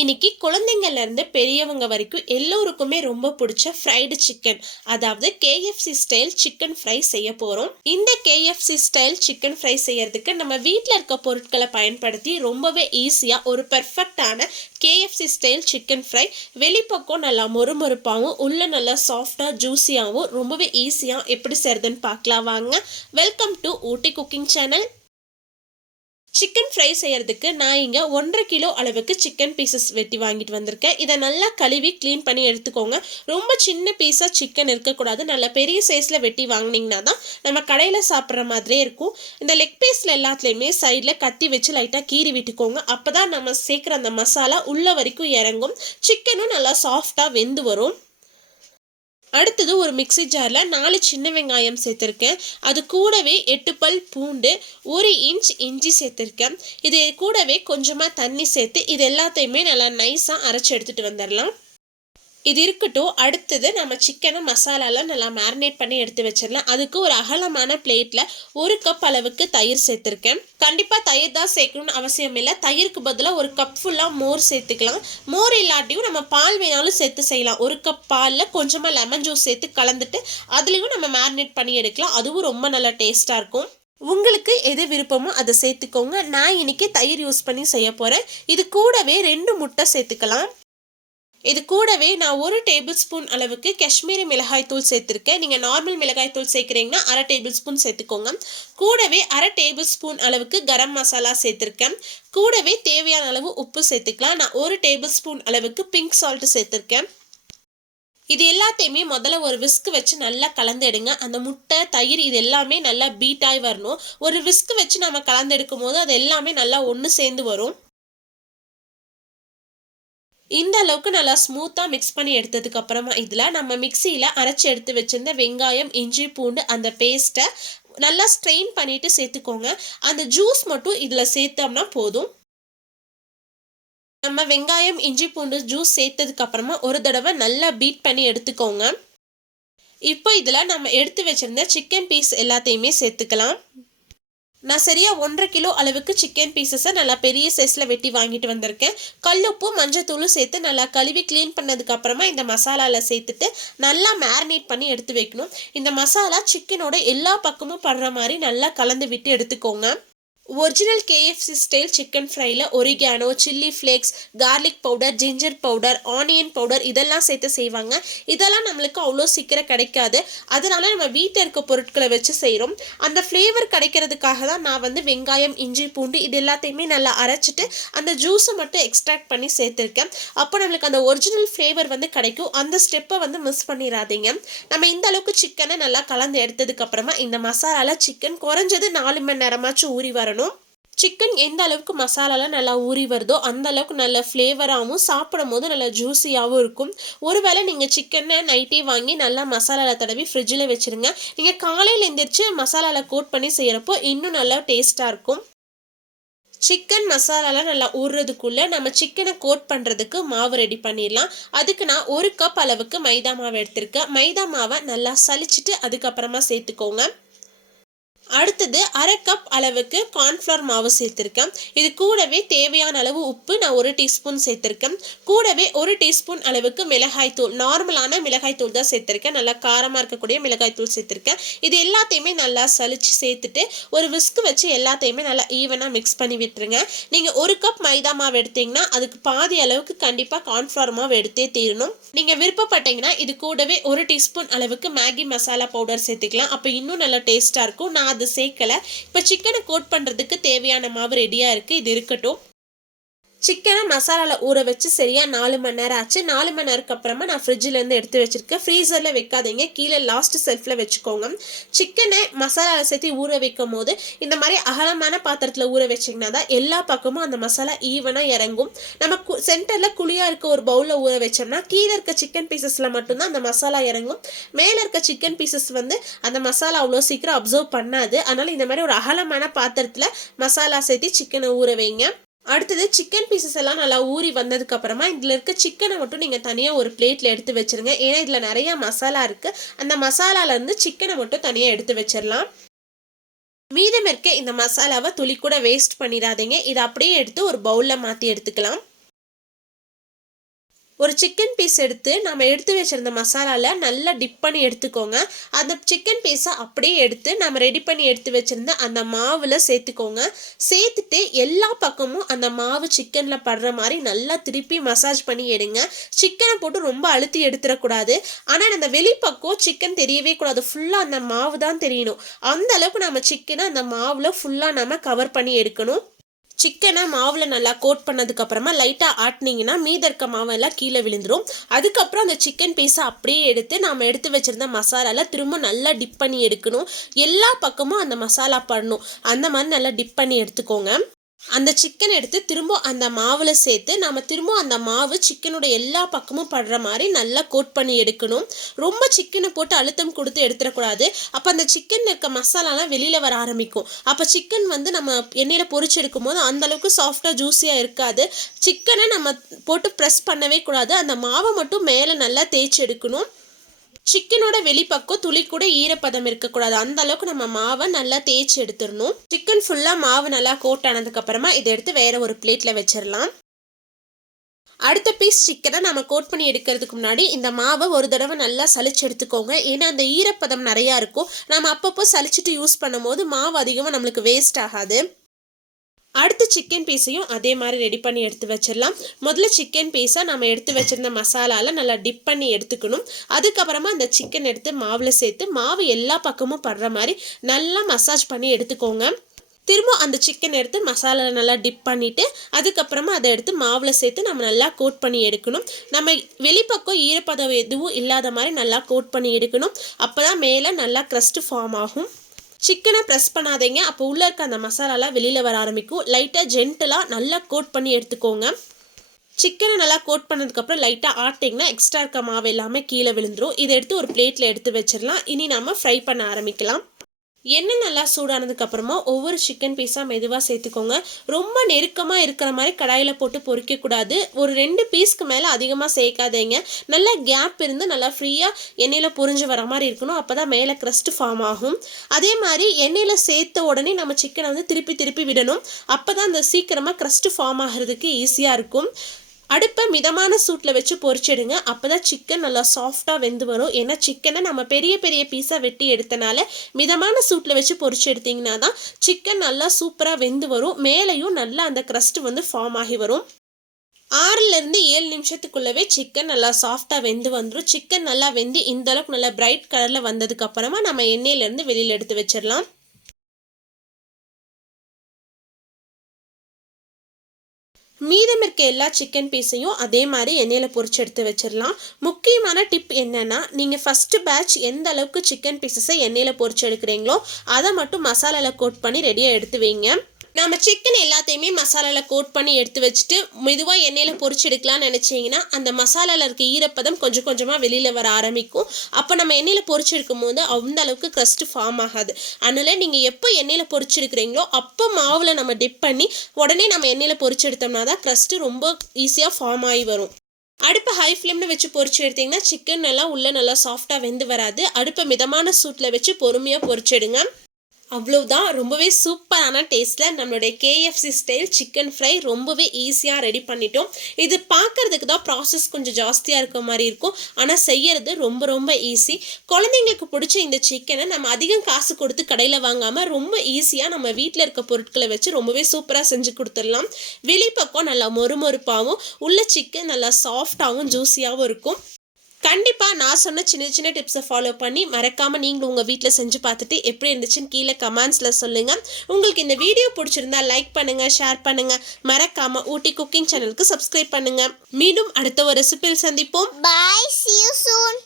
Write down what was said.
இன்னைக்கு குழந்தைங்கள்ல இருந்து பெரியவங்க வரைக்கும் எல்லோருக்குமே ரொம்ப பிடிச்ச ஃப்ரைடு சிக்கன், அதாவது KFC ஸ்டைல் சிக்கன் ஃப்ரை செய்ய போறோம். இந்த KFC ஸ்டைல் சிக்கன் ஃப்ரை செய்யறதுக்கு நம்ம வீட்டில் இருக்க பொருட்களை பயன்படுத்தி ரொம்பவே ஈஸியா ஒரு பெர்ஃபெக்டான KFC ஸ்டைல் சிக்கன் ஃப்ரை, வெளிப்பக்கம் நல்லா மொறுமொறுப்பாகவும் உள்ள நல்லா சாஃப்டா ஜூஸியாகவும் ரொம்பவே ஈஸியா எப்படி செய்யறதுன்னு பார்க்கலாம் வாங்க. Welcome to Ooty cooking channel. Chicken fry செய்யறதுக்கு நான் இங்கே 1.5 கிலோ அளவுக்கு சிக்கன் பீசஸ் வெட்டி வாங்கிட்டு வந்திருக்கேன். இதை நல்லா கழுவி க்ளீன் பண்ணி எடுத்துக்கோங்க. ரொம்ப சின்ன பீஸாக சிக்கன் இருக்கக்கூடாது. நல்ல பெரிய சைஸில் வெட்டி வாங்கினீங்கன்னா தான் நம்ம கடையில் சாப்பிட்ற மாதிரியே இருக்கும். இந்த லெக் பீஸில் எல்லாத்துலேயுமே சைடில் கத்தி வச்சு லைட்டாக கீறி விட்டுக்கோங்க. அப்போ தான் நம்ம சேர்க்குற அந்த மசாலா உள்ள வரைக்கும் இறங்கும், சிக்கனும் நல்லா சாஃப்டாக வெந்து வரும். அடுத்தது ஒரு மிக்ஸி ஜாரில் 4 சின்ன வெங்காயம் சேர்த்துருக்கேன். அது கூடவே 8 பல் பூண்டு, 1 இன்ச் இஞ்சி சேர்த்துருக்கேன். இது கூடவே கொஞ்சமாக தண்ணி சேர்த்து இது எல்லாத்தையுமே நல்லா நைஸாக அரைச்சி எடுத்துகிட்டு வந்துடலாம். இது இருக்கட்டும். அடுத்தது நம்ம சிக்கனை மசாலாலாம் நல்லா மேரினேட் பண்ணி எடுத்து வச்சிடலாம். அதுக்கு ஒரு அகலமான பிளேட்டில் 1 கப் அளவுக்கு தயிர் சேர்த்துருக்கேன். கண்டிப்பாக தயிர் தான் சேர்க்கணும்னு அவசியம் இல்லை. தயிருக்கு பதிலாக 1 கப் ஃபுல்லாக மோர் சேர்த்துக்கலாம். மோர் இல்லாட்டியும் நம்ம பால் வேணாலும் சேர்த்து செய்யலாம். 1 கப் பாலில் கொஞ்சமாக லெமன் ஜூஸ் சேர்த்து கலந்துட்டு அதுலேயும் நம்ம மேரினேட் பண்ணி எடுக்கலாம். அதுவும் ரொம்ப நல்லா டேஸ்ட்டாக இருக்கும். உங்களுக்கு எது விருப்பமோ அதை சேர்த்துக்கோங்க. நான் இன்னைக்கு தயிர் யூஸ் பண்ணி செய்ய போகிறேன். இது கூடவே 2 முட்டை சேர்த்துக்கலாம். இது கூடவே நான் 1 டேபிள் ஸ்பூன் அளவுக்கு காஷ்மீரி மிளகாய் தூள் சேர்த்துருக்கேன். நீங்கள் நார்மல் மிளகாய் தூள் சேர்க்குறீங்கன்னா 1/2 டேபிள் ஸ்பூன் சேர்த்துக்கோங்க. கூடவே 1/2 டேபிள் ஸ்பூன் அளவுக்கு கரம் மசாலா சேர்த்துருக்கேன். கூடவே தேவையான அளவு உப்பு சேர்த்துக்கலாம். நான் 1 டேபிள் ஸ்பூன் அளவுக்கு பிங்க் சால்ட் சேர்த்துருக்கேன். இது எல்லாத்தையுமே முதல்ல ஒரு விஸ்க் வச்சு நல்லா கலந்து எடுங்க. அந்த முட்டை, தயிர் இது எல்லாமே நல்லா பீட் ஆகி வரணும். ஒரு விஸ்க் வச்சு நம்ம கலந்து எடுக்கும் போது அது எல்லாமே நல்லா ஒன்று சேர்ந்து வரும். இந்த அளவுக்கு நல்லா ஸ்மூத்தாக மிக்ஸ் பண்ணி எடுத்ததுக்கு அப்புறமா இதில் நம்ம மிக்சியில் அரைச்சி எடுத்து வச்சிருந்த வெங்காயம், இஞ்சி, பூண்டு அந்த பேஸ்ட்டை நல்லா ஸ்ட்ரெயின் பண்ணிட்டு சேர்த்துக்கோங்க. அந்த ஜூஸ் மட்டும் இதில் சேர்த்தோம்னா போதும். நம்ம வெங்காயம், இஞ்சி, பூண்டு ஜூஸ் சேர்த்ததுக்கு அப்புறமா ஒரு தடவை நல்லா பீட் பண்ணி எடுத்துக்கோங்க. இப்போ இதில் நம்ம எடுத்து வச்சிருந்த சிக்கன் பீஸ் எல்லாத்தையுமே சேர்த்துக்கலாம். நான் சரியாக 1.5 கிலோ அளவுக்கு சிக்கன் பீசஸை நல்லா பெரிய சைஸில் வெட்டி வாங்கிட்டு வந்திருக்கேன். கல்லுப்பு, மஞ்சத்தூளும் சேர்த்து நல்லா கழுவி க்ளீன் பண்ணதுக்கு அப்புறமா இந்த மசாலாவில் சேர்த்துட்டு நல்லா மேரினேட் பண்ணி எடுத்து வைக்கணும். இந்த மசாலா சிக்கனோட எல்லா பக்கமும் படுற மாதிரி நல்லா கலந்து விட்டு எடுத்துக்கோங்க. ஒரிஜினல் KFC ஸ்டைல் சிக்கன் ஃப்ரையில் oregano, chilli flakes, garlic powder, ginger powder, onion powder இதெல்லாம் சேர்த்து செய்வாங்க. இதெல்லாம் நம்மளுக்கு அவ்வளோ சீக்கிரம் கிடைக்காது. அதனால நம்ம வீட்டில் இருக்க பொருட்களை வச்சு செய்கிறோம். அந்த ஃப்ளேவர் கிடைக்கிறதுக்காக தான் நான் வெங்காயம், இஞ்சி, பூண்டு இது எல்லாத்தையுமே நல்லா அரைச்சிட்டு அந்த ஜூஸை மட்டும் எக்ஸ்ட்ராக்ட் பண்ணி சேர்த்துருக்கேன். அப்போ நம்மளுக்கு அந்த ஒரிஜினல் ஃப்ளேவர் கிடைக்கும். அந்த ஸ்டெப்பை மிஸ் பண்ணிடாதீங்க. நம்ம இந்த அளவுக்கு சிக்கனை நல்லா கலந்து எடுத்ததுக்கு அப்புறமா இந்த மசாலால சிக்கன் குறைஞ்சது 4 மணி நேரமாச்சும் ஊறி வரணும். சிக்கன் எந்த அளவுக்கு மசாலாலாம் நல்லா ஊறி வருதோ அந்த அளவுக்கு நல்ல ஃப்ளேவராகவும் சாப்பிடும் போது நல்லா ஜூஸியாகவும் இருக்கும். ஒருவேளை நீங்கள் சிக்கனை நைட்டே வாங்கி நல்லா மசாலாவில் தடவி ஃப்ரிட்ஜில் வச்சுருங்க. நீங்கள் காலையில் எந்திரிச்சு மசாலாவில் கோட் பண்ணி செய்கிறப்போ இன்னும் நல்லா டேஸ்ட்டாக இருக்கும். சிக்கன் மசாலாலாம் நல்லா ஊறுறதுக்குள்ளே நம்ம சிக்கனை கோட் பண்ணுறதுக்கு மாவு ரெடி பண்ணிடலாம். அதுக்கு நான் 1 கப் அளவுக்கு மைதா மாவு எடுத்திருக்கேன். மைதா மாவை நல்லா சலிச்சிட்டு அதுக்கப்புறமா சேர்த்துக்கோங்க. அடுத்தது 1/2 கப் அளவுக்கு கார்ன்ஃப்ளவர் மாவு சேர்த்துருக்கேன். இது கூடவே தேவையான அளவு உப்பு நான் 1 டீஸ்பூன் சேர்த்துருக்கேன். கூடவே 1 டீஸ்பூன் அளவுக்கு மிளகாய்த்தூள், நார்மலான மிளகாய்த்தூள் தான் சேர்த்துருக்கேன். நல்லா காரமாக இருக்கக்கூடிய மிளகாய்த்தூள் சேர்த்துருக்கேன். இது எல்லாத்தையுமே நல்லா சலிச்சு சேர்த்துட்டு ஒரு விஸ்க் வச்சு எல்லாத்தையுமே நல்லா ஈவனாக மிக்ஸ் பண்ணி விட்டுருங்க. நீங்கள் 1 கப் மைதா மாவு எடுத்தீங்கன்னா அதுக்கு பாதி அளவுக்கு கண்டிப்பாக கார்ன்ஃப்ளவர் மாவு எடுத்தே தீரணும். நீங்கள் விருப்பப்பட்டீங்கன்னா இது கூடவே 1 டீஸ்பூன் அளவுக்கு மேகி மசாலா பவுடர் சேர்த்துக்கலாம். அப்போ இன்னும் நல்லா டேஸ்ட்டாக இருக்கும். நான் அது சேர்க்கலை. இப்போ சிக்கனை கோட் பண்ணுறதுக்கு தேவையான மாவு ரெடியாக இருக்குது. இது இருக்கட்டும். சிக்கனை மசாலாவில் ஊற வச்சு சரியாக 4 மணி நேரம் ஆச்சு. 4 மணி நேரத்துக்கு அப்புறமா நான் ஃப்ரிட்ஜிலேருந்து எடுத்து வச்சுருக்கேன். ஃப்ரீசரில் வைக்காதீங்க, கீழே லாஸ்ட் செல்ஃபில் வச்சுக்கோங்க. சிக்கனை மசாலாவில் சேர்த்து ஊற வைக்கும் போது இந்த மாதிரி அகலமான பாத்திரத்தில் ஊற வச்சிங்கன்னா தான் எல்லா பக்கமும் அந்த மசாலா ஈவனாக இறங்கும். நம்ம சென்டரில் குழியாக இருக்க ஒரு பவுலில் ஊற வச்சோம்னா கீழே இருக்க சிக்கன் பீசஸில் மட்டும்தான் அந்த மசாலா இறங்கும். மேலே இருக்க சிக்கன் பீசஸ் அந்த மசாலா அவ்வளோ சீக்கிரம் அப்சர்வ் பண்ணாது. அதனால் இந்த மாதிரி ஒரு அகலமான பாத்திரத்தில் மசாலா சேர்த்து சிக்கனை ஊற வைங்க. அடுத்தது சிக்கன் பீசஸ் எல்லாம் நல்லா ஊறி வந்ததுக்கு அப்புறமா இதில் இருக்க சிக்கனை மட்டும் நீங்கள் தனியாக ஒரு பிளேட்டில் எடுத்து வச்சுருங்க. ஏன்னா இதில் நிறையா மசாலா இருக்குது. அந்த மசாலாலேருந்து சிக்கனை மட்டும் தனியாக எடுத்து வச்சிடலாம். மீதம் இருக்க இந்த மசாலாவை துளி கூட வேஸ்ட் பண்ணிடாதீங்க. இதை அப்படியே எடுத்து ஒரு பவுலில் மாற்றி எடுத்துக்கலாம். ஒரு சிக்கன் பீஸ் எடுத்து நம்ம எடுத்து வச்சிருந்த மசாலாவில் நல்லா டிப் பண்ணி எடுத்துக்கோங்க. அந்த சிக்கன் பீஸை அப்படியே எடுத்து நம்ம ரெடி பண்ணி எடுத்து வச்சிருந்த அந்த மாவில் சேர்த்துக்கோங்க. சேர்த்துட்டு எல்லா பக்கமும் அந்த மாவு சிக்கனில் படுற மாதிரி நல்லா திருப்பி மசாஜ் பண்ணி எடுங்க. சிக்கனை போட்டு ரொம்ப அழுத்தி எடுத்துடக்கூடாது. ஆனால் அந்த வெளிப்பக்கம் சிக்கன் தெரியவே கூடாது, ஃபுல்லாக அந்த மாவு தான் தெரியணும். அந்த அளவுக்கு நம்ம சிக்கனை அந்த மாவில் ஃபுல்லாக நம்ம கவர் பண்ணி எடுக்கணும். சிக்கனை மாவில் நல்லா கோட் பண்ணதுக்கப்புறமா லைட்டாக ஆட்டினீங்கன்னா மீத இருக்க மாவெல்லாம் கீழே விழுந்துடும். அதுக்கப்புறம் அந்த சிக்கன் பீஸை அப்படியே எடுத்து நாம் எடுத்து வச்சுருந்த மசாலாவில் திரும்ப நல்லா டிப் பண்ணி எடுக்கணும். எல்லா பக்கமும் அந்த மசாலா படணும். அந்த மாதிரி நல்லா டிப் பண்ணி எடுத்துக்கோங்க. அந்த சிக்கன் எடுத்து திரும்ப அந்த மாவில் சேர்த்து நம்ம திரும்ப அந்த மாவு சிக்கனோட எல்லா பக்கமும் படுற மாதிரி நல்லா கோட் பண்ணி எடுக்கணும். ரொம்ப சிக்கனை போட்டு அழுத்தம் கொடுத்து எடுத்துடக்கூடாது. அப்போ அந்த சிக்கன் இருக்க மசாலாலாம் வெளியில் வர ஆரம்பிக்கும். அப்போ சிக்கன் நம்ம எண்ணெயில் பொரிச்சு எடுக்கும் போது அந்தளவுக்கு சாஃப்டாக ஜூஸியாக இருக்காது. சிக்கனை நம்ம போட்டு ப்ரெஸ் பண்ணவே கூடாது. அந்த மாவை மட்டும் மேலே நல்லா தேய்ச்சி எடுக்கணும். சிக்கனோட வெளிப்பக்கம் துளி கூட ஈரப்பதம் இருக்கக்கூடாது. அந்த அளவுக்கு நம்ம மாவை நல்லா தேய்ச்சி எடுத்துடணும். சிக்கன் ஃபுல்லாக மாவு நல்லா கோட் ஆனதுக்கு அப்புறமா இதை எடுத்து வேற ஒரு பிளேட்ல வச்சிடலாம். அடுத்த பீஸ் சிக்கனை நம்ம கோட் பண்ணி எடுக்கிறதுக்கு முன்னாடி இந்த மாவை ஒரு தடவை நல்லா சலிச்சு எடுத்துக்கோங்க. ஏன்னா அந்த ஈரப்பதம் நிறையா இருக்கும். நம்ம அப்பப்போ சலிச்சுட்டு யூஸ் பண்ணும் போது மாவு அதிகமாக நம்மளுக்கு வேஸ்ட் ஆகாது. அடுத்து சிக்கன் பீஸையும் அதே மாதிரி ரெடி பண்ணி எடுத்து வச்சிடலாம். முதல்ல சிக்கன் பீஸை நம்ம எடுத்து வச்சிருந்த மசாலாவில் நல்லா டிப் பண்ணி எடுத்துக்கணும். அதுக்கப்புறமா அந்த சிக்கன் எடுத்து மாவில் சேர்த்து மாவு எல்லா பக்கமும் படுற மாதிரி நல்லா மசாஜ் பண்ணி எடுத்துக்கோங்க. திரும்ப அந்த சிக்கன் எடுத்து மசாலாவில் நல்லா டிப் பண்ணிவிட்டு அதுக்கப்புறமா அதை எடுத்து மாவில் சேர்த்து நம்ம நல்லா கோட் பண்ணி எடுக்கணும். நம்ம வெளிப்பக்கம் ஈரப்பதம் எதுவும் இல்லாத மாதிரி நல்லா கோட் பண்ணி எடுக்கணும். அப்போ தான் மேலே நல்லா crust ஃபார்ம் ஆகும். சிக்கனை ப்ரெஸ் பண்ணாதீங்க, அப்போ உள்ளே இருக்க அந்த மசாலாலாம் வெளியில் வர ஆரம்பிக்கும். லைட்டாக ஜென்டலாக நல்லா கோட் பண்ணி எடுத்துக்கோங்க. சிக்கனை நல்லா கோட் பண்ணதுக்கப்புறம் லைட்டாக ஆட்டிங்கன்னா எக்ஸ்ட்ரா இருக்க மாவு எல்லாமே கீழே விழுந்துடும். இதை எடுத்து ஒரு பிளேட்டில் எடுத்து வச்சிடலாம். இனி நம்ம ஃப்ரை பண்ண ஆரம்பிக்கலாம். எண்ணெய் நல்லா சூடானதுக்கு அப்புறமா ஒவ்வொரு சிக்கன் பீஸாக மெதுவாக சேர்த்துக்கோங்க. ரொம்ப நெருக்கமாக இருக்கிற மாதிரி கடாயில் போட்டு பொரிக்கக்கூடாது. ஒரு 2 பீஸ்க்கு மேலே அதிகமாக சேர்க்காதீங்க. நல்லா கேப் இருந்து நல்லா ஃப்ரீயாக எண்ணெயில் பொரிஞ்சு வர மாதிரி இருக்கணும். அப்போ தான் மேலே crust ஃபார்ம் ஆகும். அதே மாதிரி எண்ணெயில் சேர்த்த உடனே நம்ம சிக்கனை திருப்பி திருப்பி விடணும். அப்போ தான் அந்த சீக்கிரமாக crust ஃபார்ம் ஆகிறதுக்கு ஈஸியாக இருக்கும். அடுப்பை மிதமான சூட்டில் வச்சு பொரிச்சிடுங்க. அப்போ தான் சிக்கன் நல்லா சாஃப்டாக வெந்து வரும். ஏன்னா சிக்கனை நம்ம பெரிய பெரிய பீஸாக வெட்டி எடுத்தனால மிதமான சூட்டில் வச்சு பொரிச்சு எடுத்திங்கன்னா தான் சிக்கன் நல்லா சூப்பராக வெந்து வரும். மேலேயும் நல்லா அந்த crust ஃபார்ம் ஆகி வரும். 6லேருந்து 7 நிமிஷத்துக்குள்ளவே சிக்கன் நல்லா சாஃப்டாக வெந்து வந்துடும். சிக்கன் நல்லா வெந்து இந்த அளவுக்கு நல்லா பிரைட் கலரில் வந்ததுக்கப்புறமா நம்ம எண்ணெயிலேருந்து வெளியில் எடுத்து வச்சிடலாம். மீதம் இருக்க எல்லா சிக்கன் பீஸையும் அதே மாதிரி எண்ணெயில் பொரிச்சு எடுத்து வச்சிடலாம். முக்கியமான டிப் என்னன்னா, நீங்கள் ஃபஸ்ட்டு பேட்ச் எந்த அளவுக்கு சிக்கன் பீஸஸை எண்ணெயில் பொரிச்சு எடுக்கிறீங்களோ அதை மட்டும் மசாலாவில் கோட் பண்ணி ரெடியாக எடுத்து வைங்க. நம்ம சிக்கன் எல்லாத்தையுமே மசாலாவில் கோட் பண்ணி எடுத்து வச்சுட்டு மெதுவாக எண்ணெயில் பொரிச்சு எடுக்கலாம்னு நினச்சிங்கன்னா அந்த மசாலாவில் இருக்க ஈரப்பதம் கொஞ்சம் கொஞ்சமாக வெளியில் வர ஆரம்பிக்கும். அப்போ நம்ம எண்ணெயில் பொரிச்சு எடுக்கும் போது அந்த அளவுக்கு crust ஃபார்ம் ஆகாது. அதனால் நீங்கள் எப்போ எண்ணெயில் பொரிச்சு எடுக்கிறீங்களோ அப்போ மாவில் நம்ம டிப் பண்ணி உடனே நம்ம எண்ணெயில் பொரிச்சு எடுத்தோம்னா தான் crust ரொம்ப ஈஸியாக ஃபார்ம் ஆகி வரும். அடுப்பை ஹை ஃப்ளேமில் வச்சு பொரிச்சு எடுத்திங்கன்னா சிக்கன் எல்லாம் உள்ளே நல்லா சாஃப்டாக வெந்து வராது. அடுப்பை மிதமான சூட்டில் வச்சு பொறுமையாக பொரிச்சிடுங்க. அவ்வளோதான். ரொம்பவே சூப்பரான டேஸ்ட்டில் நம்மளுடைய KFC ஸ்டைல் சிக்கன் ஃப்ரை ரொம்பவே ஈஸியாக ரெடி பண்ணிட்டோம். இது பார்க்குறதுக்கு தான் ப்ராசஸ் கொஞ்சம் ஜாஸ்தியாக இருக்க மாதிரி இருக்கும். ஆனால் செய்யறது ரொம்ப ரொம்ப ஈஸி. குழந்தைங்களுக்கு பிடிச்ச இந்த சிக்கனை நம்ம அதிகம் காசு கொடுத்து கடையில் வாங்காமல் ரொம்ப ஈஸியாக நம்ம வீட்டில் இருக்க பொருட்களை வச்சு ரொம்பவே சூப்பராக செஞ்சு கொடுத்துடலாம். வெளிப்பக்கம் நல்லா மொறுமொறுப்பாகவும் உள்ள சிக்கன் நல்லா சாஃப்டாகவும் ஜூஸியாகவும் இருக்கும். கண்டிப்பாக நான் சொன்ன சின்ன சின்ன டிப்ஸை ஃபாலோ பண்ணி மறக்காமல் நீங்களும் உங்கள் வீட்டில் செஞ்சு பார்த்துட்டு எப்படி இருந்துச்சுன்னு கீழே கமெண்ட்ஸில் சொல்லுங்கள். உங்களுக்கு இந்த வீடியோ பிடிச்சிருந்தா லைக் பண்ணுங்கள், ஷேர் பண்ணுங்கள். மறக்காமல் ஊட்டி குக்கிங் சேனலுக்கு சப்ஸ்கிரைப் பண்ணுங்கள். மீண்டும் அடுத்த ஒரு ரெசிபியில் சந்திப்போம். Bye, see you soon.